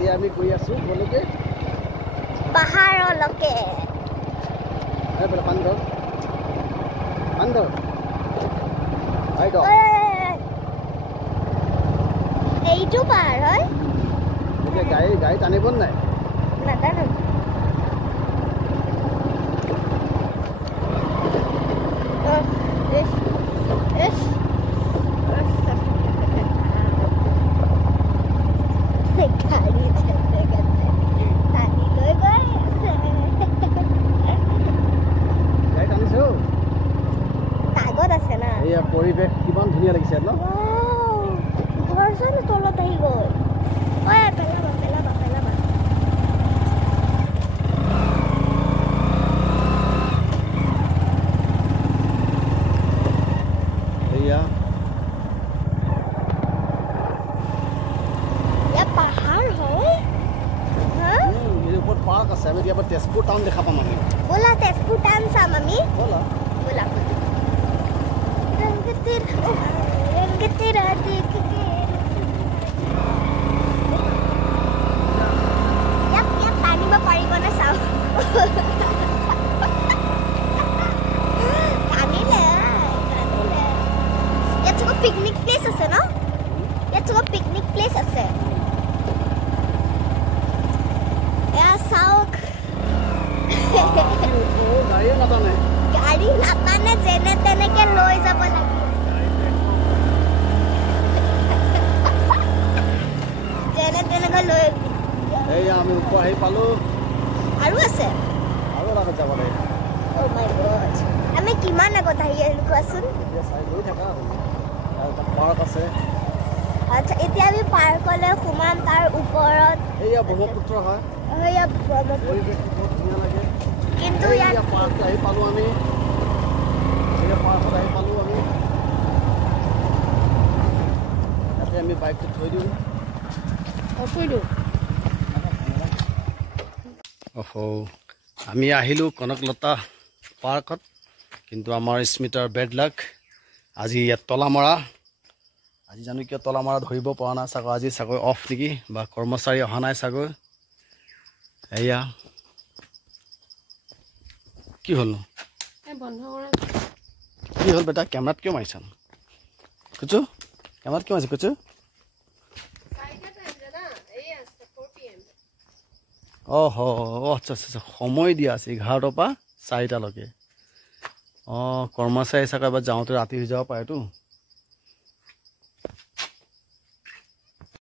এতিয়া আমি গৈ আছো বলকে পাহাৰলৈকে বলে পান্দৰ আইড এইটো পাহাৰ হয় এতিয়া গাড়ী টানিব নাই নাজানো পৰিৱেশ কিমান ধুনীয়া লাগিছে ন ঘৰখন তলত আহি গ'ল পেলাবা এয়া পাহাৰ হয় এই ওপৰত পাৰ্ক আছে আমি এতিয়া তেজপুৰ টাউন দেখা পাম আমি ব'লা তেজপুৰ টাউন চাম আমি ব'লা रंग तेरा देख के या पानी में पड़ी बना साव पानी ले या तो पिकनिक प्लेस আছে না या तो पिकनिक प्लेस আছে या साउक गाड़ी नाताने जेने तेने के লৈ যাব লাগে जेने तेने के লৈ এই আমি উপৰ আহি পালো আৰু আছে আৰু আগত যাব লাগে ও মাই গড আমি কিমান আগত আহি কোৱাচোন এতিয়া চাই লৈ থাকা আৰু পাৰ্ক আছে আচ্ছা এতিয়া আমি পাৰ্কলৈ সোমাম তাৰ ওপৰত এইয়া ব্ৰহ্মপুত্ৰ হয় এইয়া ব্ৰহ্মপুত্ৰ পৰিৱেশটো বহুত ধুনীয়া লাগে কিন্তু ইয়াত পাৰ্ক আহি পালো আমি পাৰ্কত আহি পালো আমি ইয়াতে আমি বাইকটো থৈ দিওঁ আমি আহিলোঁ কনকলতা পাৰ্কত কিন্তু আমাৰ স্মিতাৰ বেড লাক আজি ইয়াত তলা মৰা আজি জানো কিয় তলা মৰা ধৰিব পৰা নাই চাগৈ আজি চাগৈ অফ নেকি বা কৰ্মচাৰী অহা নাই চাগৈ এয়া কি হ'ল কি হ'ল বেটা কেমেৰাত কিয় মাৰিছা কুচু কেমেৰাত কিয় মাৰিছে কুচু আচ্ছা সময় দিয়া আছে 11টাৰ পৰা 4টালৈকে কৰ্মচাৰী চাগৈ এবাৰ যাওঁতে ৰাতি হৈ যাব পাৰেতো